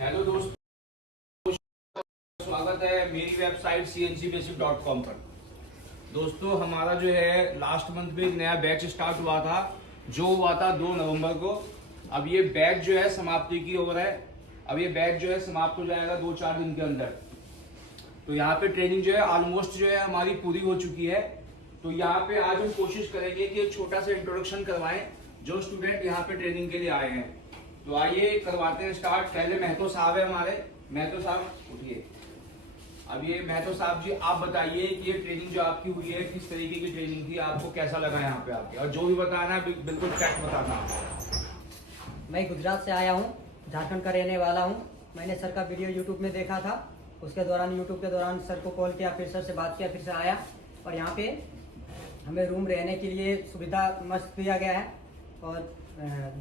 Hello दोस्तों, स्वागत है मेरी वेबसाइट cngbasic.com पर। दोस्तों, हमारा जो है लास्ट मंथ में एक नया बैच स्टार्ट हुआ था, जो हुआ था 2 नवंबर को। अब ये बैच जो है समाप्ति की ओर है। अब ये बैच जो है समाप्त हो जाएगा 2-4 दिन के अंदर। तो यहाँ पे ट्रेनिंग जो है ऑलमोस्ट जो है हमारी पूरी हो चुकी है। तो यहाँ पे आज हम कोशिश करेंगे कि एक छोटा सा इंट्रोडक्शन करवाएं जो स्टूडेंट यहाँ पे ट्रेनिंग के लिए आए हैं। तो आइए करवाते हैं स्टार्ट। पहले महतो साहब है हमारे। महतो साहब उठिए। अब ये महतो साहब जी, आप बताइए कि ये ट्रेनिंग जो आपकी हुई है किस तरीके की ट्रेनिंग थी, आपको कैसा लगा यहाँ पे आके, और जो भी बताना है बिल्कुल फैक्ट बताना। मैं गुजरात से आया हूँ, झारखंड का रहने वाला हूँ। मैंने सर का वीडियो यूट्यूब में देखा था, उसके दौरान यूट्यूब के दौरान सर को कॉल किया, फिर सर से बात किया, फिर से आया। और यहाँ पे हमें रूम रहने के लिए सुविधा मस्त दिया गया है। और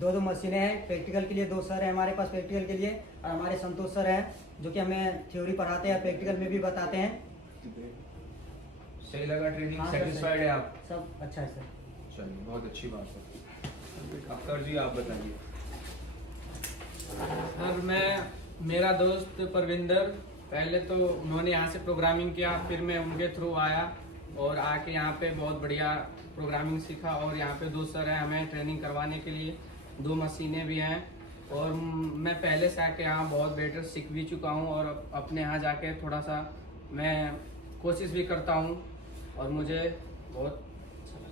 2 मशीनें हैं। प्रैक्टिकल के लिए 2 सर हैं हमारे पास प्रैक्टिकल के लिए, और हमारे संतोष सर हैं जो कि हमें थ्योरी पढ़ाते हैं, प्रैक्टिकल में भी बताते हैं। सही लगा ट्रेनिंग? हाँ, सेटिस्फाइड है आप? सब अच्छा है सर। चलिए, बहुत अच्छी बात है। अख्तर जी, आप बताइए। सर, मेरा दोस्त परविंदर, पहले तो उन्होंने यहाँ से प्रोग्रामिंग किया, फिर मैं उनके थ्रू आया और आके यहाँ पे बहुत बढ़िया प्रोग्रामिंग सीखा। और यहाँ पे 2 सर हैं हमें ट्रेनिंग करवाने के लिए, 2 मशीनें भी हैं। और मैं पहले से आके यहाँ बहुत बेटर सीख भी चुका हूँ, और अपने यहाँ जाके थोड़ा सा मैं कोशिश भी करता हूँ, और मुझे बहुत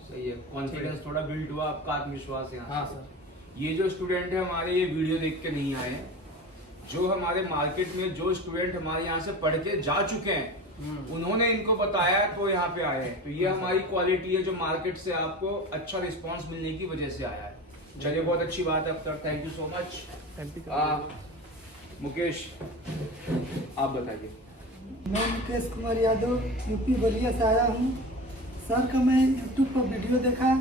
सही है, कॉन्फिडेंस थोड़ा बिल्ड हुआ, आपका आत्मविश्वास है। हाँ सर। ये जो स्टूडेंट है हमारे, ये वीडियो देख के नहीं आए हैं। जो हमारे मार्केट में जो स्टूडेंट हमारे यहाँ से पढ़ के जा चुके हैं, उन्होंने इनको बताया तो यहाँ पे आए हैं। तो ये हमारी क्वालिटी है जो मार्केट से आपको अच्छा रिस्पांस मिलने की वजह से आया है। चलिए, बहुत अच्छी बात है। अब तक thank you so much. Mukesh, आप बताइए। मैं मुकेश कुमार यादव यूपी बलिया से आया हूँ। सर का मैं यूट्यूब पर वीडियो देखा,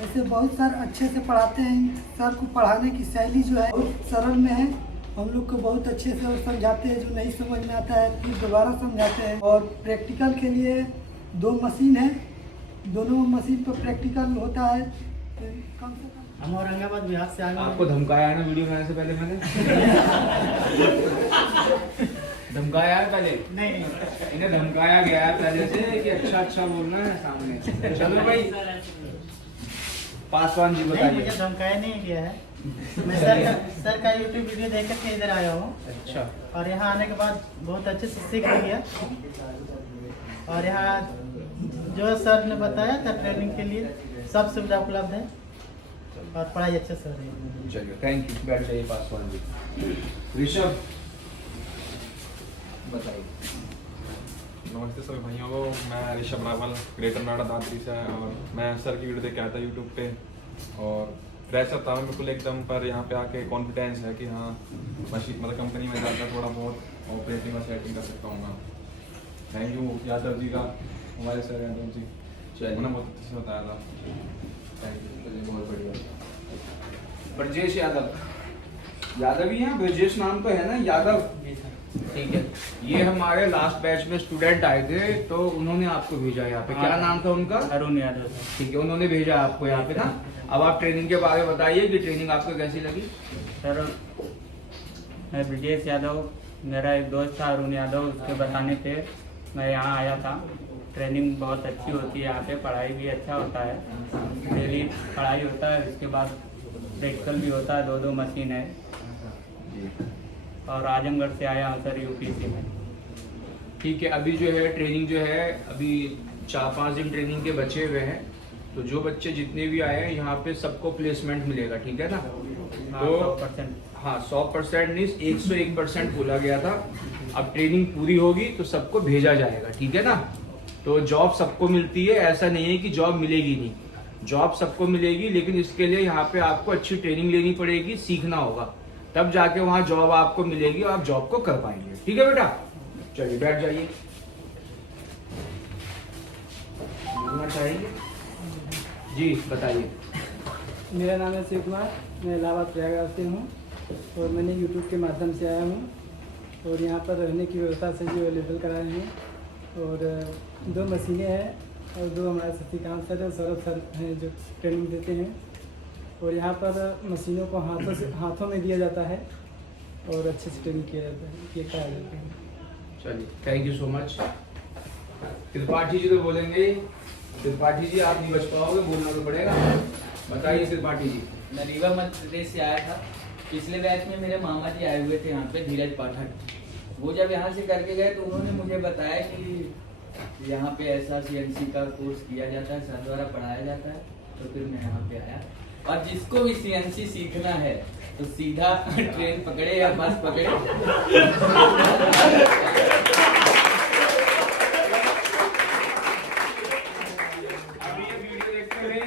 ऐसे बहुत सारे अच्छे से पढ़ाते हैं। सर को पढ़ाने की शैली जो है बहुत सरल में है। हम लोग को बहुत अच्छे से और समझाते हैं, जो नहीं समझ में आता है फिर दोबारा समझाते हैं। और प्रैक्टिकल के लिए 2 मशीन है, दोनों मशीन पर प्रैक्टिकल होता है। कम से कम हम औरंगाबाद बिहार से आए। आपको धमकाया है ना वीडियो बनाने से पहले? मैंने धमकाया है पहले? नहीं, इन्हें धमकाया गया है पहले से कि अच्छा बोलना है सामने। चलो भाई, पासवान जी बताइए। मुझे धमकाया नहीं गया है। मैं सर का यूट्यूब वीडियो देख कर इधर आया हूँ। अच्छा। और यहाँ आने के बाद बहुत अच्छे से सीख लिया। और यहाँ जो सर ने बताया था ट्रेनिंग के लिए सब सुविधा उपलब्ध है, और पढ़ाई अच्छे से हो रही है। चलिए, थैंक यू। बैठ जाइए पासवान जी। ऋषभ बताइए। नमस्ते सभी भाइयों को, मैं ऋषभ रावल ग्रेटर नोएडा दादरी से, और मैं सर की वीडियो देख के आया था यूट्यूब पे, और फ्रेशर था मैं बिल्कुल एकदम। पर यहाँ पे आके कॉन्फिडेंस है कि हाँ, मतलब कंपनी में जाकर थोड़ा बहुत ऑपरेटिंग और सेटिंग कर सकता हूँ। थैंक यू यादव जी का, हमारे सर यादव जी, उन्होंने बहुत अच्छे से बताया था। Thank you. चलिए, बहुत बढ़िया। ब्रजेश यादव ही है। ब्रजेश नाम तो है ना, यादव? ठीक है। ये हमारे लास्ट बैच में स्टूडेंट आए थे, तो उन्होंने आपको भेजा यहाँ पे। क्या नाम था उनका? अरुण यादव। ठीक है, उन्होंने भेजा आपको यहाँ पे ना। अब आप ट्रेनिंग के बारे में बताइए कि ट्रेनिंग आपको कैसी लगी। सर, मैं ब्रजेश यादव, मेरा एक दोस्त था अरुण यादव, उसके बताने पे मैं यहाँ आया था। ट्रेनिंग बहुत अच्छी होती है यहाँ पे, पढ़ाई भी अच्छा होता है, डेली पढ़ाई होता है, उसके बाद प्रैक्टिकल भी होता है। 2 मशीन है। और आजमगढ़ से आया हूँ सर, यूपीसी में। ठीक है। अभी जो है ट्रेनिंग जो है, अभी 4-5 दिन ट्रेनिंग के बचे हुए हैं। तो जो बच्चे जितने भी आए हैं यहाँ पे सबको प्लेसमेंट मिलेगा, ठीक है ना? तो 100%। हाँ, 100% नहीं, 101% बोला गया था। अब ट्रेनिंग पूरी होगी तो सबको भेजा जाएगा, ठीक है ना? तो जॉब सबको मिलती है, ऐसा नहीं है कि जॉब मिलेगी नहीं। जॉब सबको मिलेगी, लेकिन इसके लिए यहाँ पे आपको अच्छी ट्रेनिंग लेनी पड़ेगी, सीखना होगा, तब जाके वहाँ जॉब आपको मिलेगी और आप जॉब को कर पाएंगे। ठीक है बेटा? चलिए, बैठ जाइए। बोलना चाहेंगे जी? बताइए। मेरा नाम है शिव कुमार, मैं इलाहाबाद प्रयागराज से हूँ, और मैंने यूट्यूब के माध्यम से आया हूँ। और यहाँ पर रहने की व्यवस्था से जो अवेलेबल कराए हैं, और 2 मशीनें हैं, और 2 हमारे शक्तिकांत सर और सौरभ सर हैं जो ट्रेनिंग देते हैं। और यहाँ पर मशीनों को हाथों में दिया जाता है, और अच्छे से ट्रेनिंग किया जाता है, ये कहा जाता है। चलिए, thank you so much. Tripathi ji तो बोलेंगे। त्रिपाठी जी आप नहीं बच पाओगे, बोलना तो पड़ेगा। बताइए त्रिपाठी जी। मैं रीवा मध्य प्रदेश से आया था। पिछले बैच में मेरे मामा जी आए हुए थे यहाँ पे, धीरज पाठक। वो जब यहाँ से करके गए तो उन्होंने मुझे बताया कि यहाँ पे ऐसा CNC का कोर्स किया जाता है, सर द्वारा पढ़ाया जाता है। तो फिर मैं यहाँ पे आया। और जिसको भी CNC सीखना है तो सीधा ट्रेन पकड़े या बस पकड़े। अभी ये वीडियो देखते हुए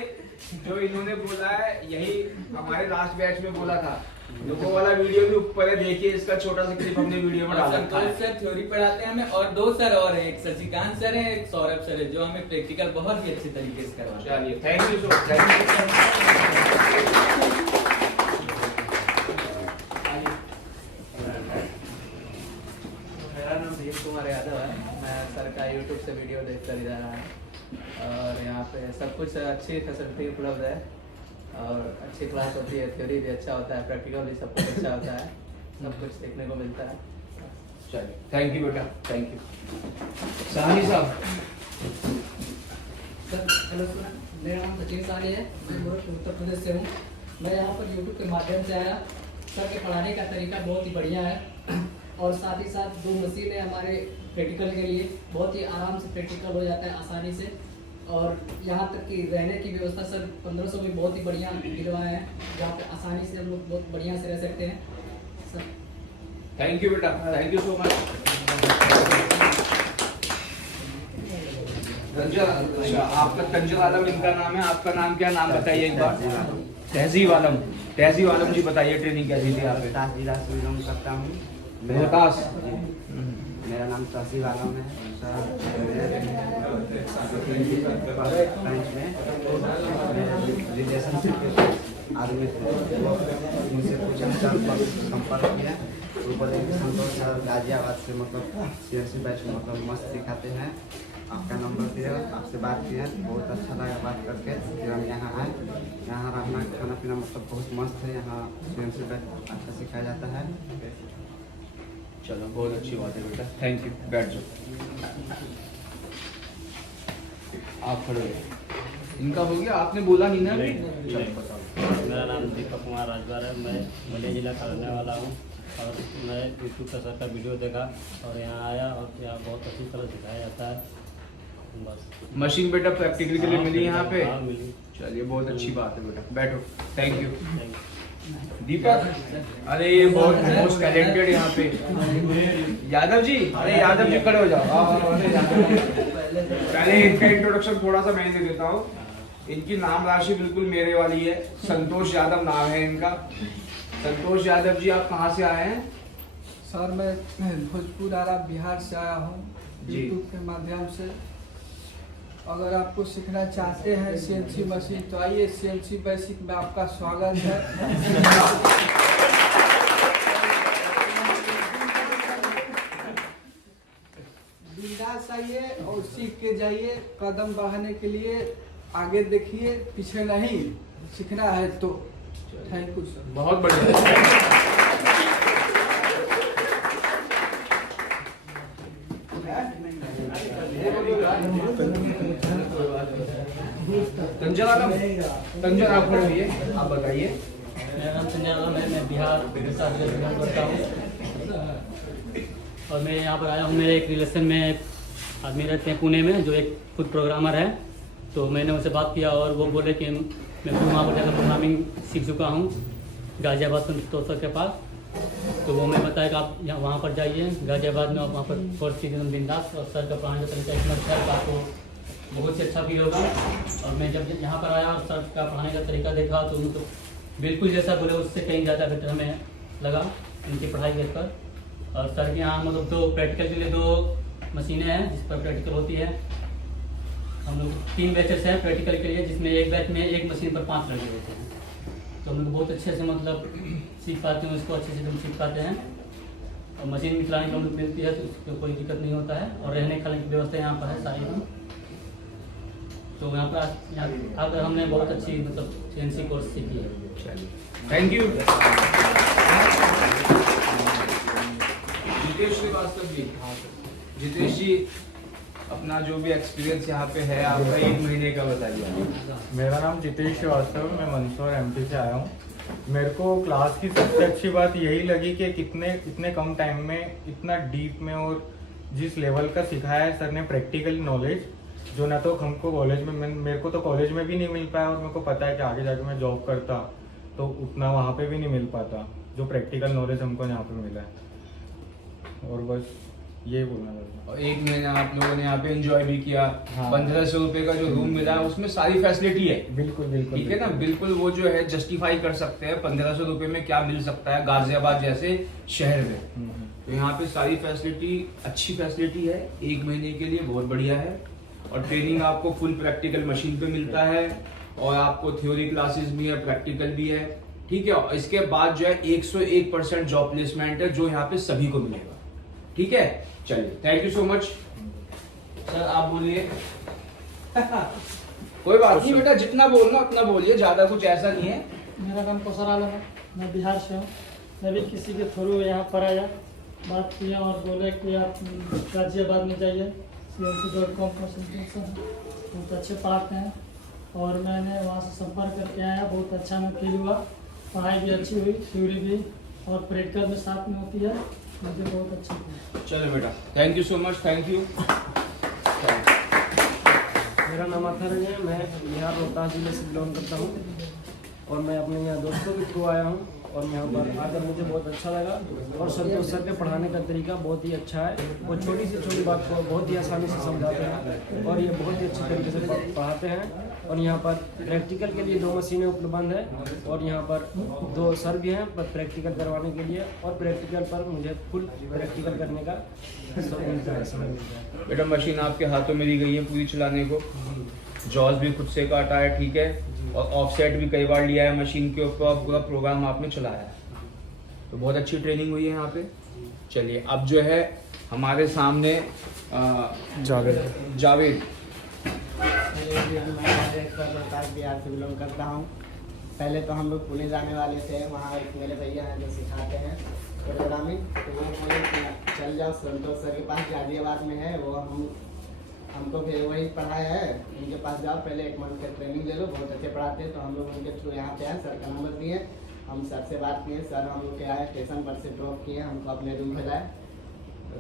जो इन्होंने बोला है यही हमारे लास्ट बैच में बोला था। लोगों वाला वीडियो भी ऊपर है, देखिए इसका छोटा सा क्लिप हमने वीडियो में डाला संतोष सर थ्योरी पढ़ाते हैं हमें, और 2 सर और हैं, एक शशिकांत सर है, एक सौरभ सर है, जो हमें प्रैक्टिकल बहुत ही अच्छे तरीके से करवाते हैं। चलिए, थैंक यू सो मेरा नाम धीर कुमार यादव है। मैं सर का यूट्यूब से वीडियो देखकर जा रहा हूँ, और यहाँ पे सब कुछ अच्छी फैसिलिटी उपलब्ध है और अच्छी क्लास होती है। थ्योरी भी अच्छा होता है, प्रैक्टिकल भी सब कुछ अच्छा होता है, सब कुछ देखने को मिलता है। चलिए, थैंक यू बेटा, थैंक यू। साहनी साहब। सर हेलो सर, मेरा नाम सचिन साहनी है, मैं गोरखपुर उत्तर प्रदेश से हूँ। मैं यहाँ पर यूट्यूब के माध्यम से आया। सर के पढ़ाने का तरीका बहुत ही बढ़िया है, और साथ ही साथ 2 मशीनें हमारे प्रैक्टिकल के लिए बहुत ही आराम से प्रैक्टिकल हो जाता है, आसानी से। और यहाँ तक कि रहने की व्यवस्था सर 1500 में बहुत ही बढ़िया दिलवाए हैं, जहाँ पे आसानी से हम लोग बहुत बढ़िया से रह सकते हैं सर। थैंक यू बेटा, थैंक यू सो मच। अच्छा, आपका तंजल आलम इनका नाम है, आपका नाम क्या? नाम बताइए एक बार। तहजीब आलम। तहजीब आलम जी बताइए ट्रेनिंग कैसी थी यहाँ पे? जिला से बिलोंग करता हूँ। रोहतास। मेरा नाम तहसील आलम है सर। रिलेशनशिप के आदमी थे, उनसे कुछ अच्छा संपर्क किया। वो बोले कि संतोष सर गाजियाबाद से मतलब CNC बैच में मतलब मस्त सिखाते हैं, आपका नंबर दिया, आपसे बात किया, बहुत अच्छा लगा बात करके। फिर हम यहाँ आए। यहाँ रहना खाना पीना मतलब बहुत मस्त है। यहाँ CNC बैच अच्छा सिखाया जाता है। चलो, बहुत अच्छी बात है बेटा, थैंक यू। बैठ जाओ, आप खड़े हो। इनका हो गया, आपने बोला नहीं ना? चलो बताओ। मेरा नाम दीपक कुमार राजभर है। मैं बलिया जिला का रहने वाला हूँ, और मैं यूट्यूब पर सर का वीडियो देखा और यहाँ आया, और यहाँ बहुत अच्छी तरह सिखाया जाता है। बस मशीन बेटा प्रैक्टिकल के लिए मिली यहाँ पे? हाँ, मिली। चलिए, बहुत अच्छी बात है बेटा, बैठो। Thank you. Thank you. Deepak, अरे ये बहुत मोस्ट टैलेंटेड यहाँ पे यादव जी। अरे यादव जी खड़े हो जाओ। पहले इनका इंट्रोडक्शन थोड़ा सा मैं दे देता हूँ। इनकी नाम राशि बिल्कुल मेरे वाली है, संतोष यादव नाम है इनका। संतोष यादव जी, आप कहाँ से आए हैं? सर मैं भोजपुर आरा बिहार से आया हूँ जी। यूट्यूब के माध्यम से। अगर आपको सीखना चाहते हैं CNC मशीन तो आइए, CNC बेसिक में आपका स्वागत है। बिंदास आइए और सीख के जाइए। कदम बढ़ाने के लिए आगे देखिए, पीछे नहीं। सीखना है तो थैंक यू सर। बहुत बढ़िया। तंजल आलम, तंजल आप खड़े होइए, आप बताइए। मेरा नाम संजय आलम है। मैं बिहार उड़ीसा से बिलोंग करता हूँ, और मैं यहाँ पर आया हूँ। मेरे एक रिलेशन में एक आदमी रहते हैं पुणे में, जो एक खुद प्रोग्रामर है। तो मैंने उनसे बात किया और वो बोले कि मैं खुद वहाँ पर जाकर प्रोग्रामिंग सीख चुका हूँ, गाजियाबाद संतोष सर के पास। तो वो मैं बताया कि आप यहाँ वहाँ पर जाइए गाजियाबाद में, आप वहाँ पर कोर्स सीख एकदम बिंदास, और सर का पढ़ाने का तरीका इतना अच्छा है कि आपको बहुत ही अच्छा फील होगा। और मैं जब यहाँ पर आया और सर का पढ़ाने का तरीका देखा तो उनको बिल्कुल जैसा बोले उससे कहीं ज़्यादा बेहतर हमें लगा उनकी पढ़ाई देखकर। और सर के यहाँ मतलब 2 प्रैक्टिकल के लिए 2 मशीनें हैं जिस पर प्रैक्टिकल होती है। हम लोग 3 बैचेस हैं प्रैक्टिकल के लिए, जिसमें एक बैच में एक मशीन पर 5 लड़के होते हैं। तो हम लोग बहुत अच्छे से मतलब सीख पाते हैं, उसको अच्छे से हम सीख पाते हैं। और मशीन भी चलाने को हम लोग मिलती है तो उसको कोई दिक्कत नहीं होता है। और रहने खाने की व्यवस्था यहाँ पर है सारी हम। तो यहाँ पर आकर हमने बहुत अच्छी मतलब CNC कोर्स सीखी है। Thank you. जितेश श्रीवास्तव जी। जितेश जी, अपना जो भी एक्सपीरियंस यहाँ पे है आपका 1 महीने का बताइए। मेरा नाम जितेश श्रीवास्तव, मैं मंदसौर एमपी से आया हूँ। मेरे को क्लास की सबसे अच्छी बात यही लगी कि इतने कम टाइम में इतना डीप में और जिस लेवल का सिखाया है सर ने प्रैक्टिकल नॉलेज, जो ना तो हमको कॉलेज में मेरे को तो कॉलेज में भी नहीं मिल पाया, और मेरे को पता है कि आगे जाके मैं जॉब करता तो उतना वहाँ पे भी नहीं मिल पाता जो प्रैक्टिकल नॉलेज हमको यहाँ पे मिला है। और बस ये बोलना था। और 1 महीना आप लोगों ने यहाँ पे एंजॉय भी किया। हाँ। 1500 रुपए का जो रूम मिला है उसमें सारी फैसिलिटी है। बिल्कुल बिल्कुल ठीक है ना, बिल्कुल वो जो है जस्टिफाई कर सकते हैं 1500 रुपए में क्या मिल सकता है गाजियाबाद जैसे शहर में। तो यहाँ पे सारी फैसिलिटी, अच्छी फैसिलिटी है, 1 महीने के लिए बहुत बढ़िया है। और ट्रेनिंग आपको फुल प्रैक्टिकल मशीन पे मिलता है, और आपको थ्योरी क्लासेस भी है, प्रैक्टिकल भी है। ठीक है, और इसके बाद जो है 101% जॉब प्लेसमेंट है जो यहाँ पे सभी को मिलेगा। ठीक है, चलिए, thank you so much. Sir आप बोलिए। कोई बात नहीं बेटा, जितना बोलना उतना बोलिए, ज्यादा कुछ ऐसा नहीं है। मेरा नाम कौशल आलम है, मैं बिहार से हूँ। मैं भी किसी के थ्रू यहाँ पर आया, बात किया और बोले कि आप गाजियाबाद में जाइए, CNC.com पर संस्था है, बहुत अच्छे पढ़ाते हैं। और मैंने वहाँ से संपर्क करके आया, बहुत अच्छा मैं फील हुआ, पढ़ाई भी अच्छी हुई, थ्योरी भी और प्रैक्टिकल भी साथ में होती है, मुझे बहुत अच्छा लगा। चलो बेटा, thank you so much, thank you. मेरा नाम अथर है, मैं बिहार रोहतास जिले से बिलोंग करता हूँ और मैं अपने यहाँ दोस्तों के थ्रू आया हूँ और यहाँ पर आकर मुझे बहुत अच्छा लगा। और संतोष सर के पढ़ाने का तरीका बहुत ही अच्छा है, वो छोटी से छोटी बात को बहुत ही आसानी से समझाते हैं और ये बहुत ही अच्छे तरीके से पढ़ाते हैं। और यहाँ पर प्रैक्टिकल के लिए 2 मशीनें उपलब्ध हैं और यहाँ पर 2 सर भी हैं पर प्रैक्टिकल करवाने के लिए, और प्रैक्टिकल पर मुझे फुल प्रैक्टिकल करने का सब मिलता है, समय मिलता है। बेटा मशीन आपके हाथों में दी गई है पूरी चलाने को, जॉज भी खुद से काटा है, ठीक है, और ऑफसेट भी कई बार लिया है मशीन के ऊपर, पूरा प्रोग्राम आपने चलाया है, तो बहुत अच्छी ट्रेनिंग हुई है यहाँ पे। चलिए, अब जो है हमारे सामने जावेद। मैं बिहार से बिलोंग करता हूँ। पहले तो हम लोग पुणे जाने वाले थे, वहाँ एक मेरे भैया हैं जो सिखाते हैं प्रोग्रामिंग, तो वो बोले कि चल जाओ संतोष सर के पास, गाजियाबाद में है, वो हमको फिर वही पढ़ाया है, उनके पास जाओ, पहले 1 मंथ का ट्रेनिंग ले लो, बहुत अच्छे पढ़ाते हैं। तो हम लोग उनके थ्रू यहाँ पे आए, सर का नंबर दिए, हम सर से बात किए, सर हम लोग के आए, स्टेशन पर से ड्रॉप किए, हमको अपने रूम भेजाए।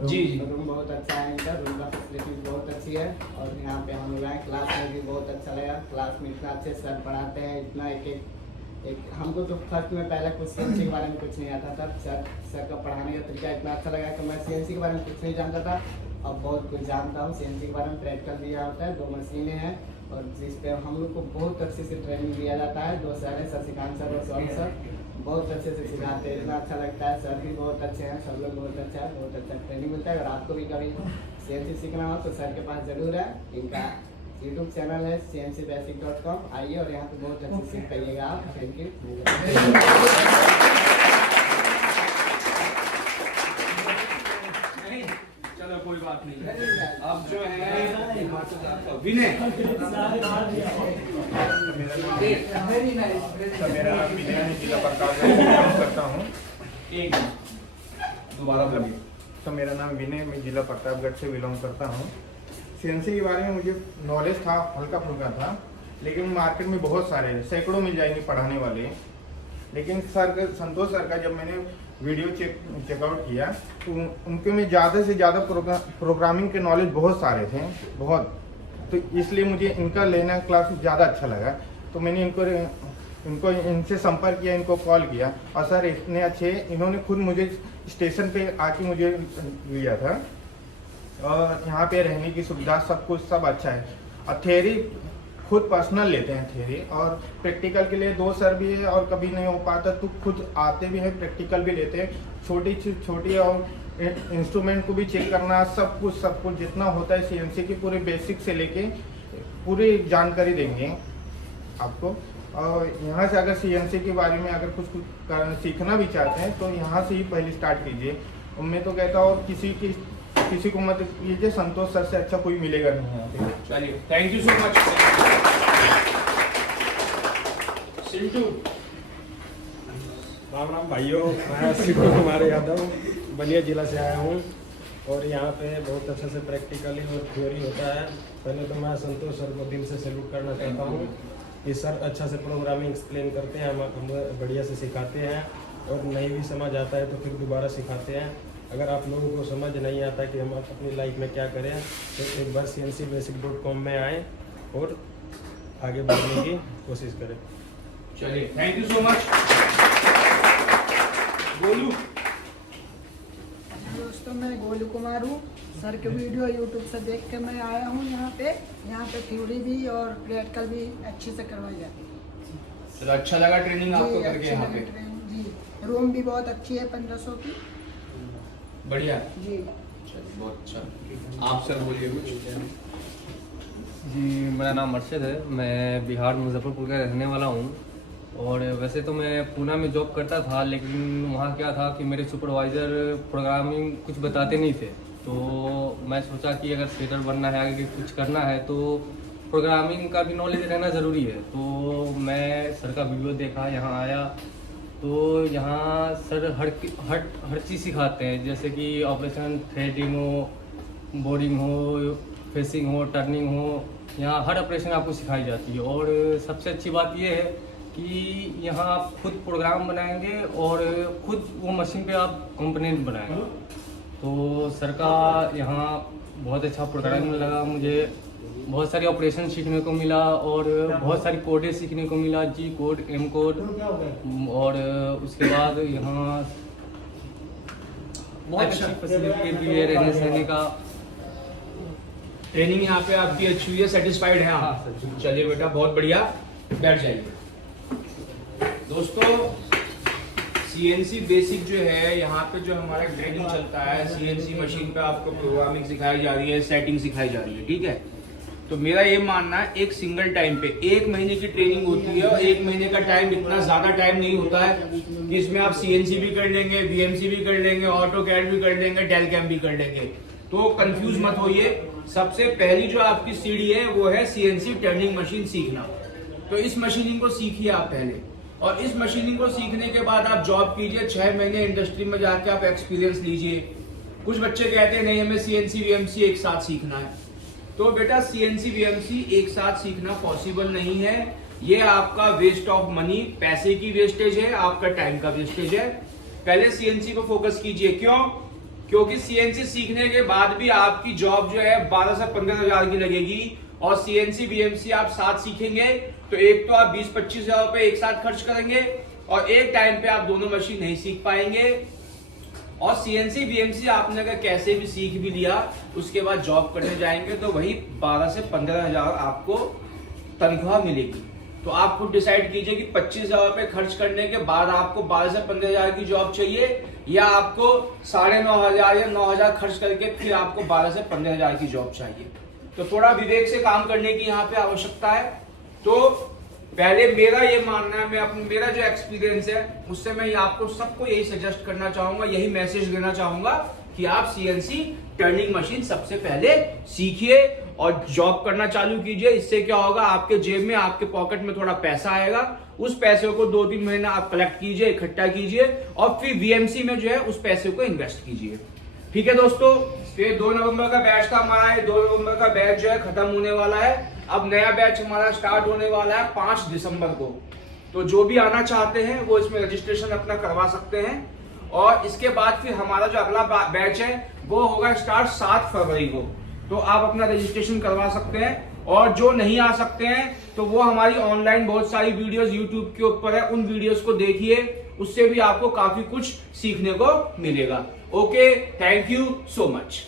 जी रूम बहुत अच्छा है इनका, रूम का फैसिलिटीज बहुत अच्छी है। और यहाँ पे हम लोग आए, क्लास में भी बहुत अच्छा लगा, क्लास में इतना अच्छे सर पढ़ाते हैं, इतना एक हमको तो फर्स्ट में पहले कुछ CNC के बारे में कुछ नहीं आता था, सर का पढ़ाने का तरीका इतना अच्छा लगा कि मैं CNC के बारे में कुछ नहीं जानता था, अब बहुत कुछ जानता हूँ। CNC के बारे में प्रैक्टिकल दिया होता है, 2 मशीनें हैं और जिस पे हम लोग को बहुत अच्छे से ट्रेनिंग दिया जाता है। 2 सर हैं, शशिकांत सर और सौरभ सर, बहुत अच्छे से सिखाते हैं, इतना अच्छा लगता है। सर भी बहुत अच्छे हैं, सब लोग बहुत अच्छा है, बहुत अच्छा ट्रेनिंग मिलता है। अगर आपको भी कभी CNC सीखना हो तो सर के पास जरूर है, इनका YouTube चैनल है cncbasic.com, आइए और यहाँ पे बहुत अच्छे सीख पाइएगा आप। Thank you. चलो कोई बात नहीं, अब जो है विनय। मेरा नाम विनय है, जिला प्रकाश से बिलोंग करता हूँ। एक दोबारा बोलिए। तो मेरा नाम विनय, मैं जिला प्रतापगढ़ से बिलोंग करता हूँ। CNC के बारे में मुझे नॉलेज था, हल्का फुल्का था, लेकिन मार्केट में बहुत सारे सैकड़ों मिल जाएंगे पढ़ाने वाले। लेकिन संतोष सर का जब मैंने वीडियो चेकआउट किया तो उनके में ज़्यादा से ज़्यादा प्रोग्रामिंग के नॉलेज बहुत सारे थे, बहुत, तो इसलिए मुझे इनका लेना क्लास ज़्यादा अच्छा लगा। तो मैंने इनसे संपर्क किया, इनको कॉल किया और सर इतने अच्छे, इन्होंने खुद मुझे स्टेशन पे आके मुझे लिया था और यहाँ पे रहने की सुविधा सब कुछ सब अच्छा है। और थ्योरी खुद पर्सनल लेते हैं थ्योरी, और प्रैक्टिकल के लिए 2 सर भी है और कभी नहीं हो पाता तो खुद आते भी हैं, प्रैक्टिकल भी लेते हैं। छोटी और इंस्ट्रूमेंट को भी चेक करना, सब कुछ जितना होता है CNC की पूरे बेसिक से लेके पूरी जानकारी देंगे आपको। और यहाँ से अगर CNC के बारे में अगर कुछ सीखना भी चाहते हैं तो यहाँ से ही पहले स्टार्ट कीजिए। मैं तो कहता हूँ किसी को मत कीजिए, संतोष सर से अच्छा कोई मिलेगा नहीं यहाँ पे। चलिए, thank you so much. Sintu. Ram Ram भाइयों, मैं शिव कुमार यादव, बलिया ज़िला से आया हूँ और यहाँ पे बहुत अच्छा से प्रैक्टिकली और थ्योरी होता है। पहले तो मैं संतोष सर को दिल से सैल्यूट करना चाहता हूँ। ये सर अच्छा से प्रोग्रामिंग एक्सप्लेन करते हैं, हम बढ़िया से सिखाते हैं और नहीं भी समझ आता है तो फिर दोबारा सिखाते हैं। अगर आप लोगों को समझ नहीं आता कि हम अपनी लाइफ में क्या करें तो एक बार cncbasic.com में आएँ और आगे बढ़ने की कोशिश करें। चलिए, thank you so much. Golu. दोस्तों मैं गोलू कुमार हूँ। सर के वीडियो यूट्यूब से देख के मैं आया हूँ यहाँ पे थ्योरी भी और प्रैक्टिकल भी अच्छे से करवाई जाती है। चलो, अच्छा लगा ट्रेनिंग आपको करके यहाँ पे। जी, रूम भी बहुत अच्छी है, 1500 की। बढ़िया जी, चलो, बहुत अच्छा। आप सर बोलिए कुछ। जी, मेरा नाम अर्शद है। मैं बिहार मुजफ्फरपुर का रहने वाला हूँ और वैसे तो मैं पूना में जॉब करता था, लेकिन वहाँ क्या था कि मेरे सुपरवाइज़र प्रोग्रामिंग कुछ बताते नहीं थे। तो मैं सोचा कि अगर सेटर बनना है, अगर कुछ करना है तो प्रोग्रामिंग का भी नॉलेज रहना ज़रूरी है। तो मैं सर का वीडियो देखा, यहाँ आया तो यहाँ सर हर चीज़ सिखाते हैं, जैसे कि ऑपरेशन थ्रेडिंग हो, बोरिंग हो, फेसिंग हो, टर्निंग हो, यहाँ हर ऑपरेशन आपको सिखाई जाती है। और सबसे अच्छी बात यह है कि यहाँ आप खुद प्रोग्राम बनाएंगे और खुद वो मशीन पे आप कंपोनेंट बनाएंगे। तो सर का यहाँ बहुत अच्छा प्रोग्राम लगा मुझे, बहुत सारे ऑपरेशन सीखने को मिला और बहुत सारी कोडें सीखने को मिला, जी कोड, एम कोड। और उसके बाद यहाँ बहुत अच्छी फैसिलिटी भी है रहने सहने का। ट्रेनिंग यहाँ पे आपकी अच्छी हुई है, सेटिस्फाइड है आप? चलिए बेटा, बहुत बढ़िया, बैठ जाइए। दोस्तों, CNC बेसिक जो है यहाँ पे जो हमारा ट्रेनिंग चलता है, CNC मशीन पे आपको प्रोग्रामिंग सिखाई जा रही है, सेटिंग सिखाई जा रही है, ठीक है। तो मेरा ये मानना है, एक सिंगल टाइम पे 1 महीने की ट्रेनिंग होती है और 1 महीने का टाइम इतना ज्यादा टाइम नहीं होता है कि इसमें आप CNC भी कर लेंगे, VMC भी कर लेंगे, AutoCAD भी कर लेंगे, डेलकैम भी कर लेंगे। तो कंफ्यूज मत होइए। सबसे पहली जो आपकी सीढ़ी है वो है CNC टर्निंग मशीन सीखना। तो इस मशीनिंग को सीखिए आप पहले, और इस मशीनिंग को सीखने के बाद आप जॉब कीजिए, 6 महीने इंडस्ट्री में जाके आप एक्सपीरियंस लीजिए। कुछ बच्चे कहते हैं नहीं, हमें CNC VMC एक साथ सीखना है। तो बेटा, CNC VMC एक साथ सीखना पॉसिबल नहीं है। ये आपका वेस्ट ऑफ मनी, पैसे की वेस्टेज है, आपका टाइम का वेस्टेज है। पहले CNC को फोकस कीजिए। क्यों? क्योंकि CNC सीखने के बाद भी आपकी जॉब जो है 12 से 15 हजार की लगेगी, और CNC VMC आप साथ सीखेंगे तो एक तो आप 20-25 हजार रुपए एक साथ खर्च करेंगे और एक टाइम पे आप दोनों मशीन नहीं सीख पाएंगे। और CNC VMC आपने अगर कैसे भी सीख भी लिया, उसके बाद जॉब करने जाएंगे तो वही 12 से 15 हजार आपको तनख्वाह मिलेगी। तो आप खुद डिसाइड कीजिए कि 25 हजार रुपए खर्च करने के बाद आपको 12 से 15 हजार की जॉब चाहिए, या आपको 9,500 या 9,000 खर्च करके फिर आपको 12 से 15 हजार की जॉब चाहिए। तो थोड़ा विवेक से काम करने की यहाँ पे आवश्यकता है। तो पहले मेरा ये मानना है, मेरा जो एक्सपीरियंस है उससे मैं आपको सबको यही सजेस्ट करना चाहूंगा, यही मैसेज देना चाहूंगा कि आप CNC टर्निंग मशीन सबसे पहले सीखिए और जॉब करना चालू कीजिए। इससे क्या होगा, आपके जेब में, आपके पॉकेट में थोड़ा पैसा आएगा। उस पैसे को 2-3 महीना आप कलेक्ट कीजिए, इकट्ठा कीजिए और फिर VMC में जो है उस पैसे को इन्वेस्ट कीजिए। ठीक है दोस्तों, ये 2 नवंबर का बैच था हमारा। ये 2 नवंबर का बैच जो है खत्म होने वाला है। अब नया बैच हमारा स्टार्ट होने वाला है 5 दिसंबर को। तो जो भी आना चाहते हैं वो इसमें रजिस्ट्रेशन अपना करवा सकते हैं। और इसके बाद फिर हमारा जो अगला बैच है वो होगा स्टार्ट 7 फरवरी को। तो आप अपना रजिस्ट्रेशन करवा सकते हैं। और जो नहीं आ सकते हैं तो वो हमारी ऑनलाइन बहुत सारी वीडियोस यूट्यूब के ऊपर है, उन वीडियोस को देखिए, उससे भी आपको काफी कुछ सीखने को मिलेगा। Okay, thank you so much.